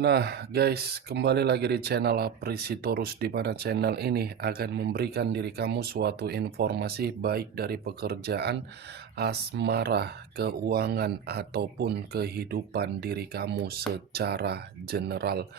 Nah, guys, kembali lagi di channel Aprisitorus, di mana channel ini akan memberikan diri kamu suatu informasi baik dari pekerjaan, asmara, keuangan, ataupun kehidupan diri kamu secara general.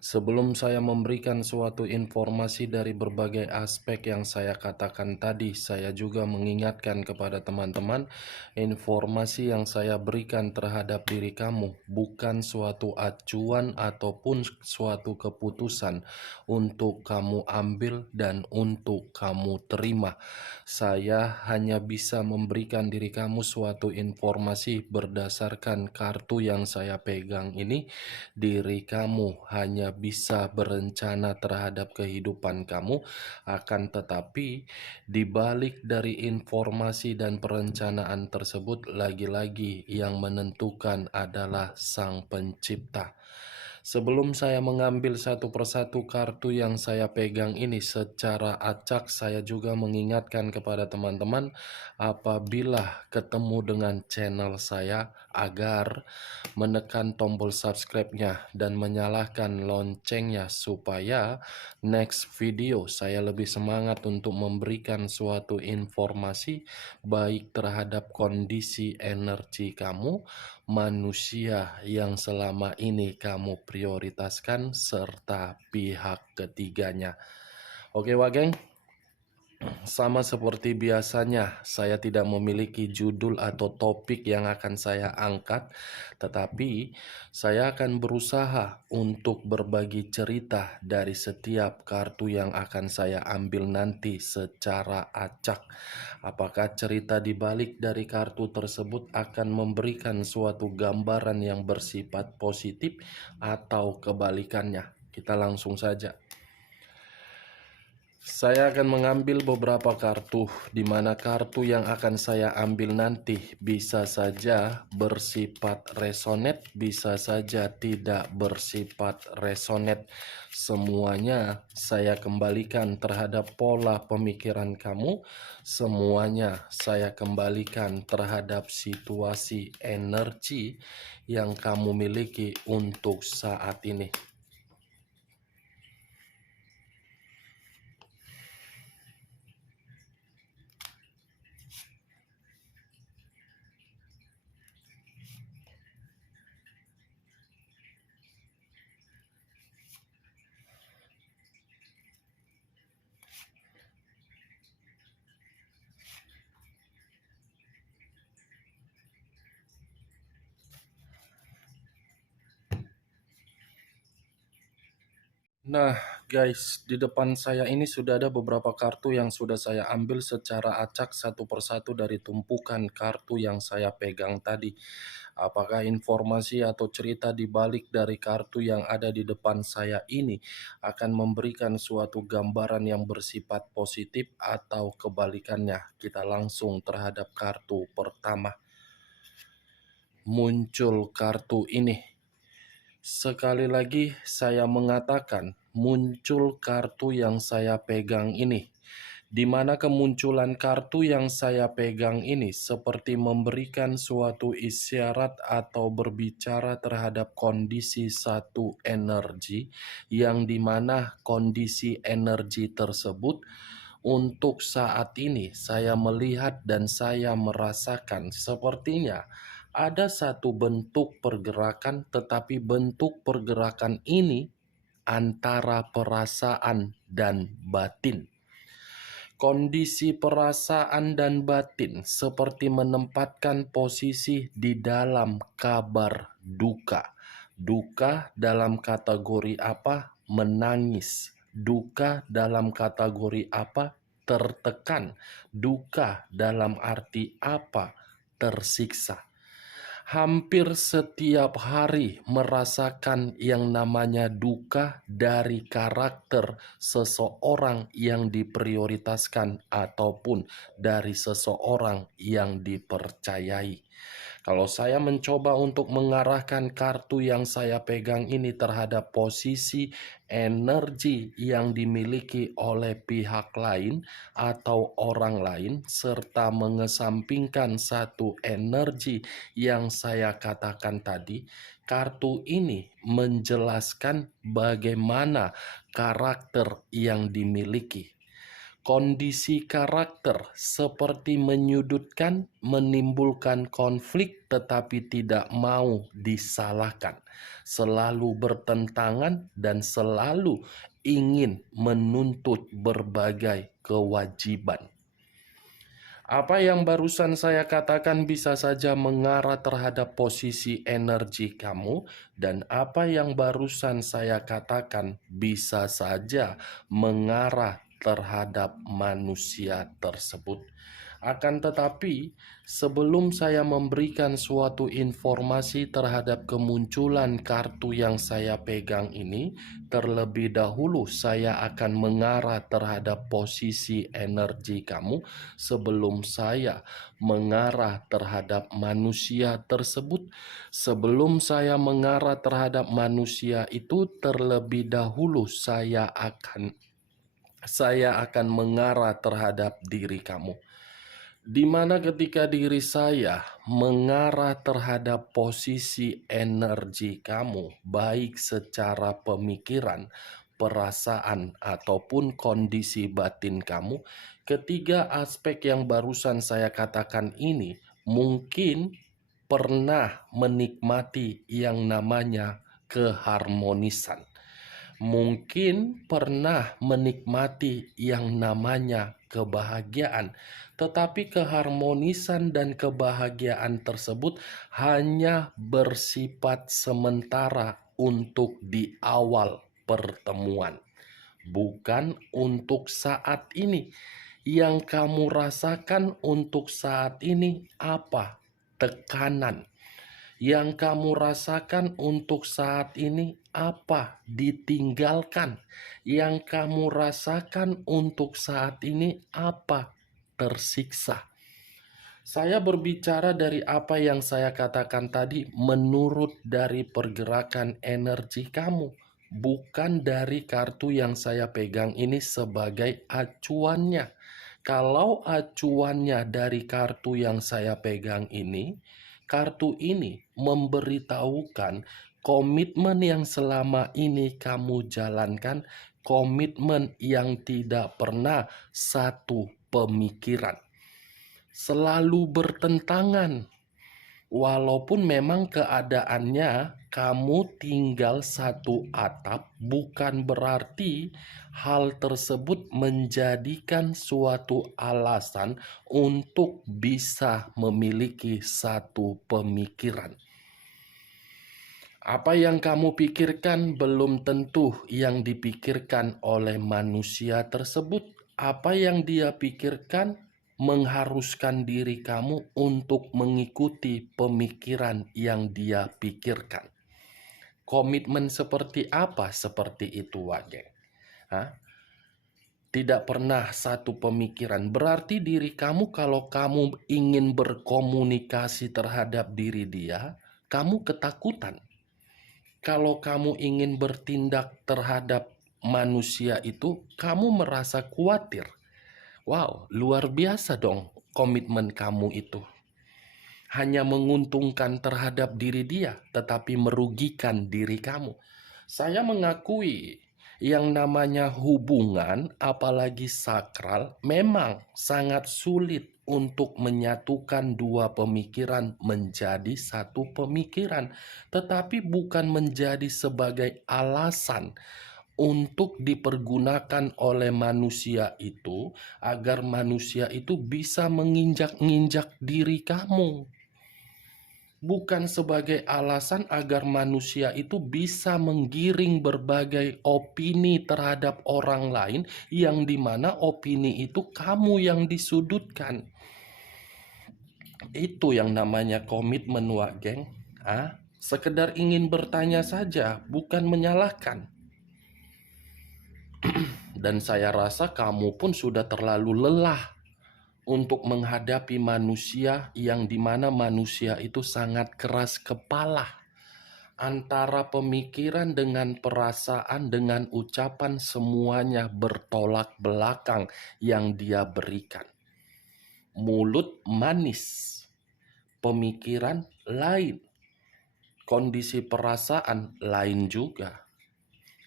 Sebelum saya memberikan suatu informasi dari berbagai aspek yang saya katakan tadi, saya juga mengingatkan kepada teman-teman, informasi yang saya berikan terhadap diri kamu bukan suatu acuan ataupun suatu keputusan untuk kamu ambil dan untuk kamu terima. Saya hanya bisa memberikan diri kamu suatu informasi berdasarkan kartu yang saya pegang ini. Diri kamu hanya bisa berencana terhadap kehidupan kamu, akan tetapi di balik dari informasi dan perencanaan tersebut, lagi-lagi yang menentukan adalah Sang Pencipta. Sebelum saya mengambil satu persatu kartu yang saya pegang ini secara acak, saya juga mengingatkan kepada teman-teman apabila ketemu dengan channel saya agar menekan tombol subscribe-nya dan menyalakan loncengnya supaya next video saya lebih semangat untuk memberikan suatu informasi baik terhadap kondisi energi kamu, manusia yang selama ini kamu prioritaskan, serta pihak ketiganya. Oke, Wageng? Sama seperti biasanya, saya tidak memiliki judul atau topik yang akan saya angkat, tetapi saya akan berusaha untuk berbagi cerita dari setiap kartu yang akan saya ambil nanti secara acak. Apakah cerita di balik dari kartu tersebut akan memberikan suatu gambaran yang bersifat positif atau kebalikannya? Kita langsung saja. Saya akan mengambil beberapa kartu, di mana kartu yang akan saya ambil nanti bisa saja bersifat resonate, bisa saja tidak bersifat resonate. Semuanya saya kembalikan terhadap pola pemikiran kamu, semuanya saya kembalikan terhadap situasi energi yang kamu miliki untuk saat ini. Nah, guys, di depan saya ini sudah ada beberapa kartu yang sudah saya ambil secara acak satu persatu dari tumpukan kartu yang saya pegang tadi. Apakah informasi atau cerita di balik dari kartu yang ada di depan saya ini akan memberikan suatu gambaran yang bersifat positif atau kebalikannya? Kita langsung terhadap kartu pertama. Muncul kartu ini. Sekali lagi saya mengatakan, muncul kartu yang saya pegang ini, di mana kemunculan kartu yang saya pegang ini seperti memberikan suatu isyarat atau berbicara terhadap kondisi satu energi, yang dimana kondisi energi tersebut untuk saat ini saya melihat dan saya merasakan sepertinya ada satu bentuk pergerakan, tetapi bentuk pergerakan ini antara perasaan dan batin. Kondisi perasaan dan batin seperti menempatkan posisi di dalam kabar duka. Duka dalam kategori apa? Menangis. Duka dalam kategori apa? Tertekan. Duka dalam arti apa? Tersiksa. Hampir setiap hari merasakan yang namanya duka dari karakter seseorang yang diprioritaskan ataupun dari seseorang yang dipercayai. Kalau saya mencoba untuk mengarahkan kartu yang saya pegang ini terhadap posisi energi yang dimiliki oleh pihak lain atau orang lain, serta mengesampingkan satu energi yang saya katakan tadi, kartu ini menjelaskan bagaimana karakter yang dimiliki. Kondisi karakter seperti menyudutkan, menimbulkan konflik, tetapi tidak mau disalahkan, selalu bertentangan, dan selalu ingin menuntut berbagai kewajiban. Apa yang barusan saya katakan bisa saja mengarah terhadap posisi energi kamu, dan apa yang barusan saya katakan bisa saja mengarah terhadap manusia tersebut. Akan tetapi, sebelum saya memberikan suatu informasi terhadap kemunculan kartu yang saya pegang ini, terlebih dahulu saya akan mengarah terhadap posisi energi kamu sebelum saya mengarah terhadap manusia tersebut. Sebelum saya mengarah terhadap manusia itu, terlebih dahulu saya akan mengarah terhadap diri kamu. Di mana ketika diri saya mengarah terhadap posisi energi kamu, baik secara pemikiran, perasaan, ataupun kondisi batin kamu, ketiga aspek yang barusan saya katakan ini mungkin pernah menikmati yang namanya keharmonisan. Mungkin pernah menikmati yang namanya kebahagiaan, tetapi keharmonisan dan kebahagiaan tersebut hanya bersifat sementara untuk di awal pertemuan, bukan untuk saat ini. Yang kamu rasakan untuk saat ini apa? Tekanan. Yang kamu rasakan untuk saat ini apa? Ditinggalkan. Yang kamu rasakan untuk saat ini apa? Tersiksa. Saya berbicara dari apa yang saya katakan tadi menurut dari pergerakan energi kamu, bukan dari kartu yang saya pegang ini sebagai acuannya. Kalau acuannya dari kartu yang saya pegang ini, kartu ini memberitahukan komitmen yang selama ini kamu jalankan, komitmen yang tidak pernah satu pemikiran, selalu bertentangan. Walaupun memang keadaannya kamu tinggal satu atap, bukan berarti hal tersebut menjadikan suatu alasan untuk bisa memiliki satu pemikiran. Apa yang kamu pikirkan belum tentu yang dipikirkan oleh manusia tersebut. Apa yang dia pikirkan mengharuskan diri kamu untuk mengikuti pemikiran yang dia pikirkan. Komitmen seperti apa seperti itu, Wage? Tidak pernah satu pemikiran. Berarti diri kamu, kalau kamu ingin berkomunikasi terhadap diri dia, kamu ketakutan. Kalau kamu ingin bertindak terhadap manusia itu, kamu merasa khawatir. Wow, luar biasa dong komitmen kamu itu. Hanya menguntungkan terhadap diri dia, tetapi merugikan diri kamu. Saya mengakui yang namanya hubungan, apalagi sakral, memang sangat sulit untuk menyatukan dua pemikiran menjadi satu pemikiran. Tetapi bukan menjadi sebagai alasan untuk dipergunakan oleh manusia itu, agar manusia itu bisa menginjak-injak diri kamu. Bukan sebagai alasan agar manusia itu bisa menggiring berbagai opini terhadap orang lain, yang dimana opini itu kamu yang disudutkan. Itu yang namanya komitmen, Wak Geng. Sekedar ingin bertanya saja, bukan menyalahkan. Dan saya rasa kamu pun sudah terlalu lelah untuk menghadapi manusia yang dimana manusia itu sangat keras kepala. Antara pemikiran dengan perasaan dengan ucapan semuanya bertolak belakang yang dia berikan. Mulut manis, pemikiran lain, kondisi perasaan lain juga.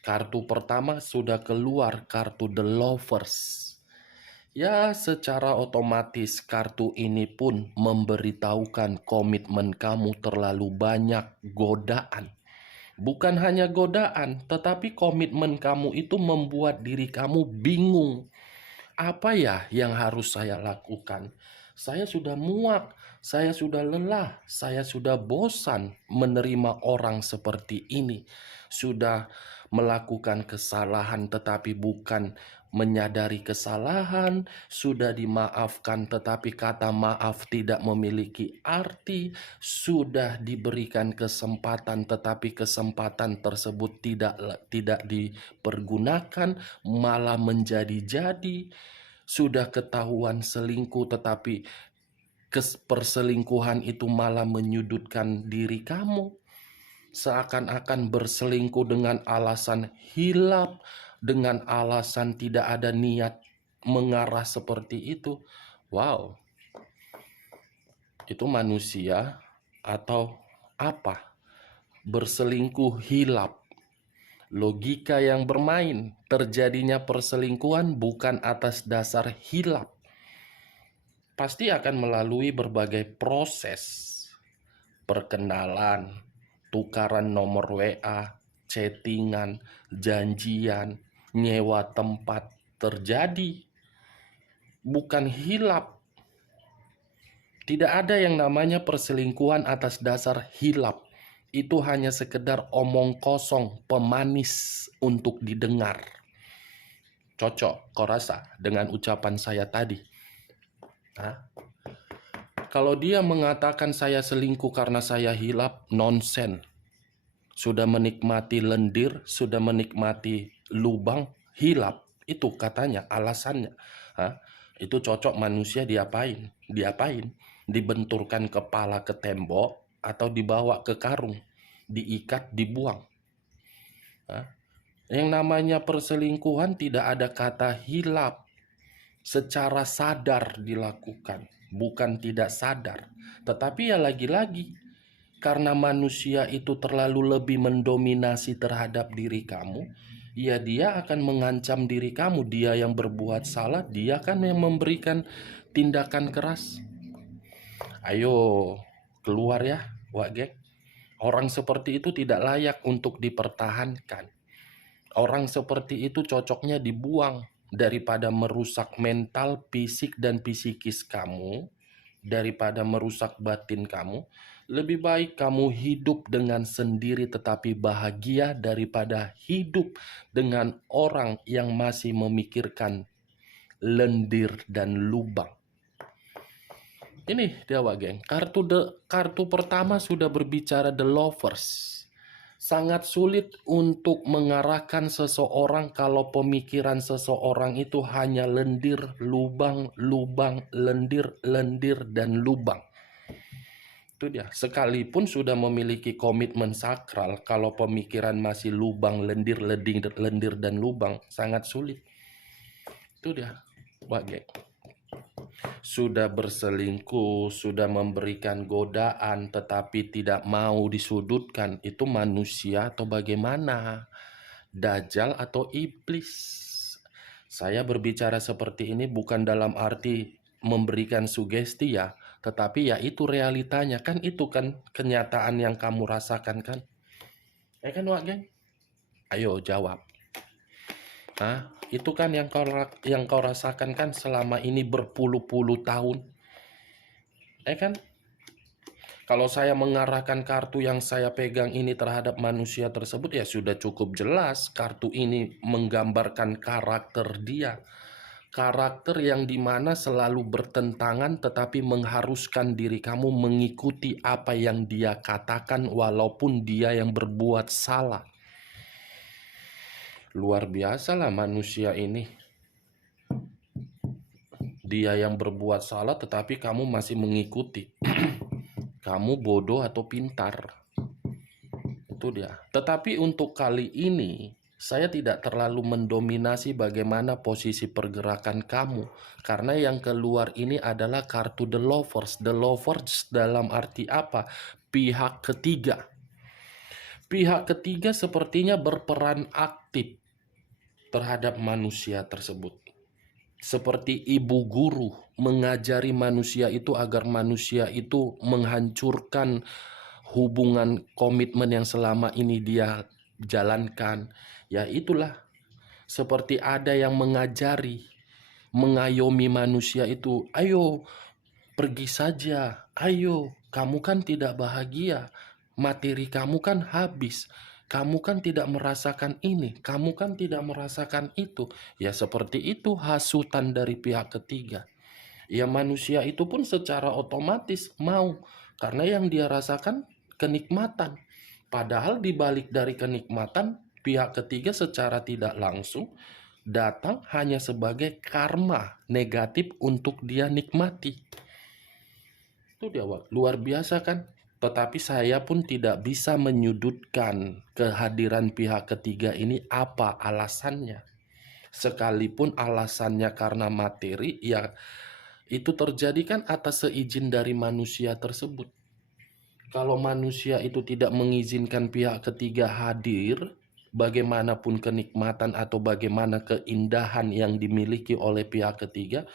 Kartu pertama sudah keluar, kartu The Lovers. Ya, secara otomatis kartu ini pun memberitahukan komitmen kamu terlalu banyak godaan. Bukan hanya godaan, tetapi komitmen kamu itu membuat diri kamu bingung. Apa ya yang harus saya lakukan? Saya sudah muak, saya sudah lelah, saya sudah bosan menerima orang seperti ini. Sudah melakukan kesalahan tetapi bukan menyadari kesalahan, sudah dimaafkan tetapi kata maaf tidak memiliki arti, sudah diberikan kesempatan tetapi kesempatan tersebut tidak dipergunakan, malah menjadi-jadi. Sudah ketahuan selingkuh tetapi perselingkuhan itu malah menyudutkan diri kamu. Seakan-akan berselingkuh dengan alasan hilap, dengan alasan tidak ada niat mengarah seperti itu. Wow, itu manusia atau apa? Berselingkuh hilap. Logika yang bermain, terjadinya perselingkuhan bukan atas dasar hilap. Pasti akan melalui berbagai proses. Perkenalan, tukaran nomor WA, chattingan, janjian, nyewa tempat terjadi. Bukan hilap. Tidak ada yang namanya perselingkuhan atas dasar hilap. Itu hanya sekedar omong kosong, pemanis untuk didengar. Cocok, kau rasa dengan ucapan saya tadi? Hah? Kalau dia mengatakan saya selingkuh karena saya hilap, nonsen. Sudah menikmati lendir, sudah menikmati lubang, hilap. Itu katanya alasannya. Hah? Itu cocok manusia diapain? Diapain? Dibenturkan kepala ke tembok atau dibawa ke karung, diikat, dibuang. Hah? Yang namanya perselingkuhan tidak ada kata hilap. Secara sadar dilakukan, bukan tidak sadar. Tetapi ya lagi-lagi, karena manusia itu terlalu lebih mendominasi terhadap diri kamu, ya dia akan mengancam diri kamu. Dia yang berbuat salah, dia kan yang memberikan tindakan keras. Ayo, keluar ya, Wak Gek. Orang seperti itu tidak layak untuk dipertahankan. Orang seperti itu cocoknya dibuang. Daripada merusak mental, fisik, dan psikis kamu, daripada merusak batin kamu, lebih baik kamu hidup dengan sendiri tetapi bahagia daripada hidup dengan orang yang masih memikirkan lendir dan lubang. Ini dia, Wak Geng. Kartu pertama sudah berbicara The Lovers. Sangat sulit untuk mengarahkan seseorang kalau pemikiran seseorang itu hanya lendir, lubang, lubang, lendir, lendir, dan lubang. Itu dia. Sekalipun sudah memiliki komitmen sakral, kalau pemikiran masih lubang, lendir, lendir, dan lubang, sangat sulit. Itu dia, Wak Geng. Sudah berselingkuh, sudah memberikan godaan, tetapi tidak mau disudutkan. Itu manusia atau bagaimana? Dajjal atau iblis? Saya berbicara seperti ini bukan dalam arti memberikan sugesti ya, tetapi ya itu realitanya. Kan itu kan kenyataan yang kamu rasakan kan? Ya kan, Wak Geng? Ayo jawab. Hah? Itu kan yang kau rasakan kan selama ini berpuluh-puluh tahun. Kan? Kalau saya mengarahkan kartu yang saya pegang ini terhadap manusia tersebut, ya sudah cukup jelas. Kartu ini menggambarkan karakter dia. Karakter yang dimana selalu bertentangan tetapi mengharuskan diri kamu mengikuti apa yang dia katakan walaupun dia yang berbuat salah. Luar biasa lah manusia ini. Dia yang berbuat salah tetapi kamu masih mengikuti. Kamu bodoh atau pintar? Itu dia. Tetapi untuk kali ini, saya tidak terlalu mendominasi bagaimana posisi pergerakan kamu. Karena yang keluar ini adalah kartu The Lovers. The Lovers dalam arti apa? Pihak ketiga. Pihak ketiga sepertinya berperan aktif terhadap manusia tersebut. Seperti ibu guru mengajari manusia itu agar manusia itu menghancurkan hubungan komitmen yang selama ini dia jalankan. Ya itulah, seperti ada yang mengajari, mengayomi manusia itu, ayo pergi saja, ayo kamu kan tidak bahagia, materi kamu kan habis, kamu kan tidak merasakan ini, kamu kan tidak merasakan itu. Ya seperti itu hasutan dari pihak ketiga. Ya manusia itu pun secara otomatis mau, karena yang dia rasakan kenikmatan. Padahal dibalik dari kenikmatan, pihak ketiga secara tidak langsung datang hanya sebagai karma negatif untuk dia nikmati. Itu dia, luar biasa kan? Tetapi saya pun tidak bisa menyudutkan kehadiran pihak ketiga ini apa alasannya. Sekalipun alasannya karena materi, ya itu terjadi kan atas seizin dari manusia tersebut. Kalau manusia itu tidak mengizinkan pihak ketiga hadir, bagaimanapun kenikmatan atau bagaimana keindahan yang dimiliki oleh pihak ketiga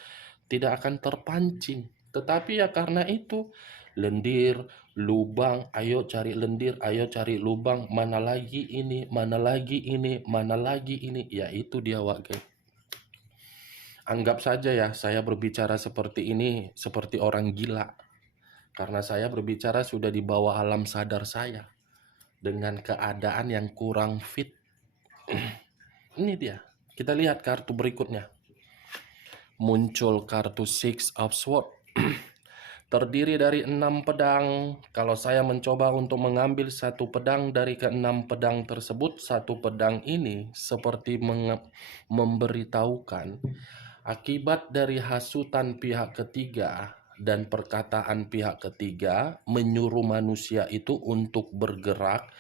tidak akan terpancing. Tetapi ya karena itu, lendir, lubang, ayo cari lendir, ayo cari lubang, mana lagi ini, mana lagi ini, mana lagi ini, ya itu dia geng. Anggap saja ya, saya berbicara seperti ini seperti orang gila. Karena saya berbicara sudah di bawah alam sadar saya. Dengan keadaan yang kurang fit. Ini dia. Kita lihat kartu berikutnya. Muncul kartu Six of Swords. Terdiri dari 6 pedang. Kalau saya mencoba untuk mengambil satu pedang dari ke-6 pedang tersebut, satu pedang ini seperti memberitahukan akibat dari hasutan pihak ketiga dan perkataan pihak ketiga menyuruh manusia itu untuk bergerak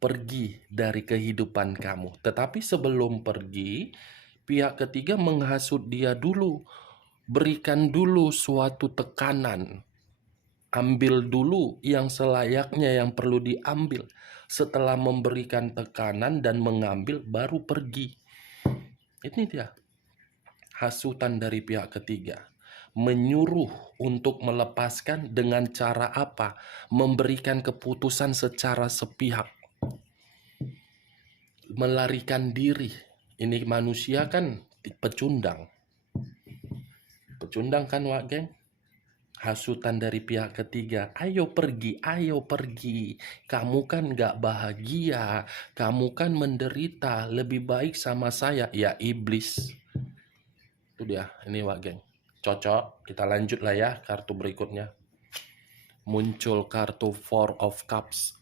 pergi dari kehidupan kamu. Tetapi sebelum pergi, pihak ketiga menghasut dia dulu. Berikan dulu suatu tekanan. Ambil dulu yang selayaknya yang perlu diambil. Setelah memberikan tekanan dan mengambil, baru pergi. Ini dia hasutan dari pihak ketiga. Menyuruh untuk melepaskan dengan cara apa? Memberikan keputusan secara sepihak. Melarikan diri. Ini manusia kan pecundang. Pecundang kan wak geng? Hasutan dari pihak ketiga, ayo pergi, kamu kan gak bahagia, kamu kan menderita, lebih baik sama saya. Ya iblis. Itu dia, ini wak geng. Cocok, kita lanjut lah ya kartu berikutnya. Muncul kartu Four of Cups.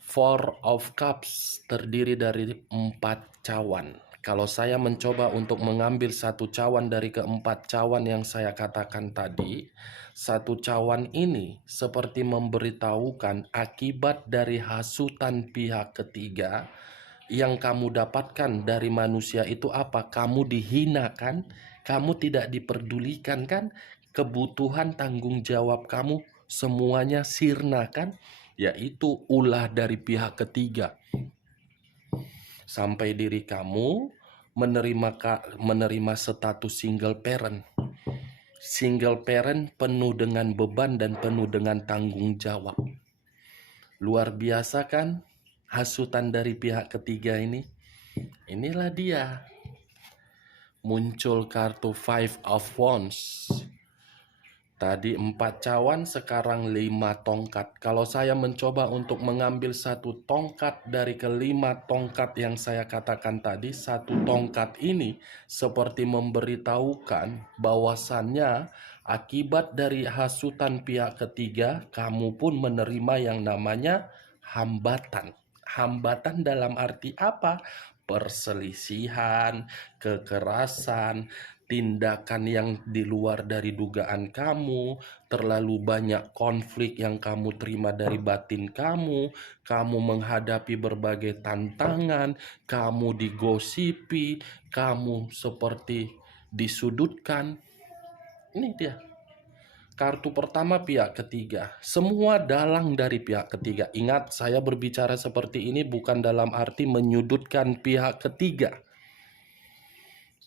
Four of Cups terdiri dari 4 cawan. Kalau saya mencoba untuk mengambil satu cawan dari ke-4 cawan yang saya katakan tadi, satu cawan ini seperti memberitahukan akibat dari hasutan pihak ketiga yang kamu dapatkan dari manusia itu apa? Kamu dihinakan, kamu tidak diperdulikan kan? Kebutuhan tanggung jawab kamu semuanya sirna kan? Yaitu ulah dari pihak ketiga. Sampai diri kamu menerima status single parent. Single parent penuh dengan beban dan penuh dengan tanggung jawab. Luar biasa kan hasutan dari pihak ketiga ini? Inilah dia. Muncul kartu Five of Wands. Tadi 4 cawan, sekarang 5 tongkat. Kalau saya mencoba untuk mengambil satu tongkat dari ke-5 tongkat yang saya katakan tadi, satu tongkat ini seperti memberitahukan bahwasannya akibat dari hasutan pihak ketiga, kamu pun menerima yang namanya hambatan. Hambatan dalam arti apa? Perselisihan, kekerasan, tindakan yang di luar dari dugaan kamu, terlalu banyak konflik yang kamu terima dari batin kamu menghadapi berbagai tantangan, kamu digosipi, kamu seperti disudutkan. Ini dia. Kartu pertama pihak ketiga. Semua dalang dari pihak ketiga. Ingat, saya berbicara seperti ini bukan dalam arti menyudutkan pihak ketiga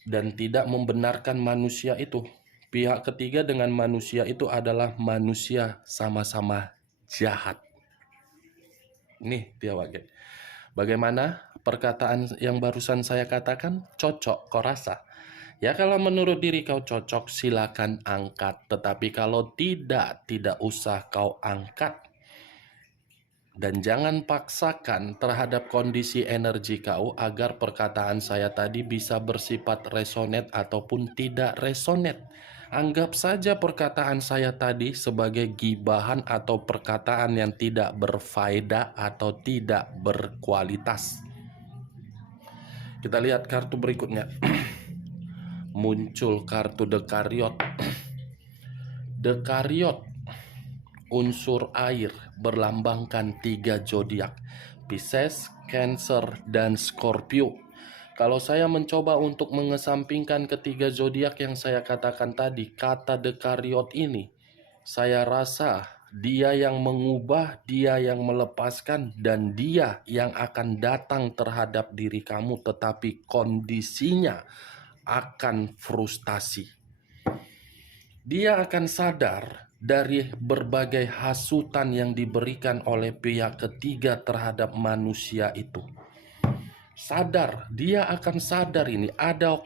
dan tidak membenarkan manusia itu. Pihak ketiga dengan manusia itu adalah manusia sama-sama jahat. Nih dia Wage. Bagaimana perkataan yang barusan saya katakan? Cocok, kau rasa? Ya kalau menurut diri kau cocok silakan angkat. Tetapi kalau tidak usah kau angkat. Dan jangan paksakan terhadap kondisi energi kau agar perkataan saya tadi bisa bersifat resonate ataupun tidak resonate. Anggap saja perkataan saya tadi sebagai gibahan atau perkataan yang tidak berfaedah atau tidak berkualitas. Kita lihat kartu berikutnya. Muncul kartu Dekariot. Dekariot unsur air berlambangkan 3 zodiak, Pisces, Cancer, dan Scorpio. Kalau saya mencoba untuk mengesampingkan ketiga zodiak yang saya katakan tadi, kata Dekariot ini, saya rasa dia yang mengubah, dia yang melepaskan, dan dia yang akan datang terhadap diri kamu, tetapi kondisinya akan frustasi. Dia akan sadar dari berbagai hasutan yang diberikan oleh pihak ketiga terhadap manusia itu. Sadar, dia akan sadar ini ada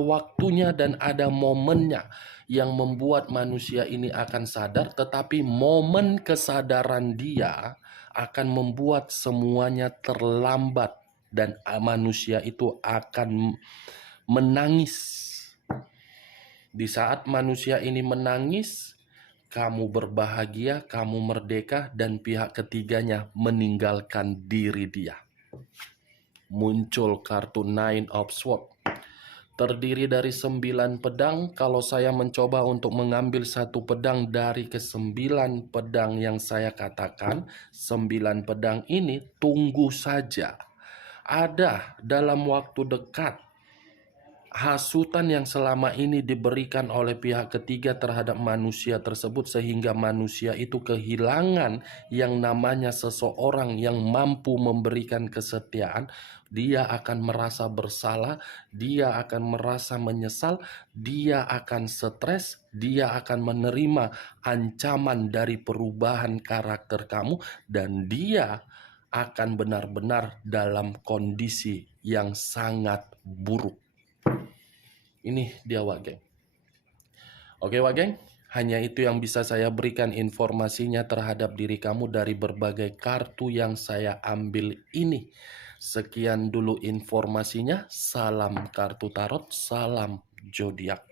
waktunya dan ada momennya yang membuat manusia ini akan sadar, tetapi momen kesadaran dia akan membuat semuanya terlambat dan manusia itu akan menangis. Di saat manusia ini menangis, kamu berbahagia, kamu merdeka, dan pihak ketiganya meninggalkan diri dia. Muncul kartu Nine of Swords. Terdiri dari 9 pedang. Kalau saya mencoba untuk mengambil satu pedang dari ke-9 pedang yang saya katakan, 9 pedang ini tunggu saja. Ada dalam waktu dekat hasutan yang selama ini diberikan oleh pihak ketiga terhadap manusia tersebut sehingga manusia itu kehilangan yang namanya seseorang yang mampu memberikan kesetiaan. Dia akan merasa bersalah, dia akan merasa menyesal, dia akan stres, dia akan menerima ancaman dari perubahan karakter kamu, dan dia akan benar-benar dalam kondisi yang sangat buruk. Ini dia Wak Geng. Oke Wak Geng, hanya itu yang bisa saya berikan informasinya terhadap diri kamu dari berbagai kartu yang saya ambil ini. Sekian dulu informasinya. Salam kartu tarot, salam zodiak.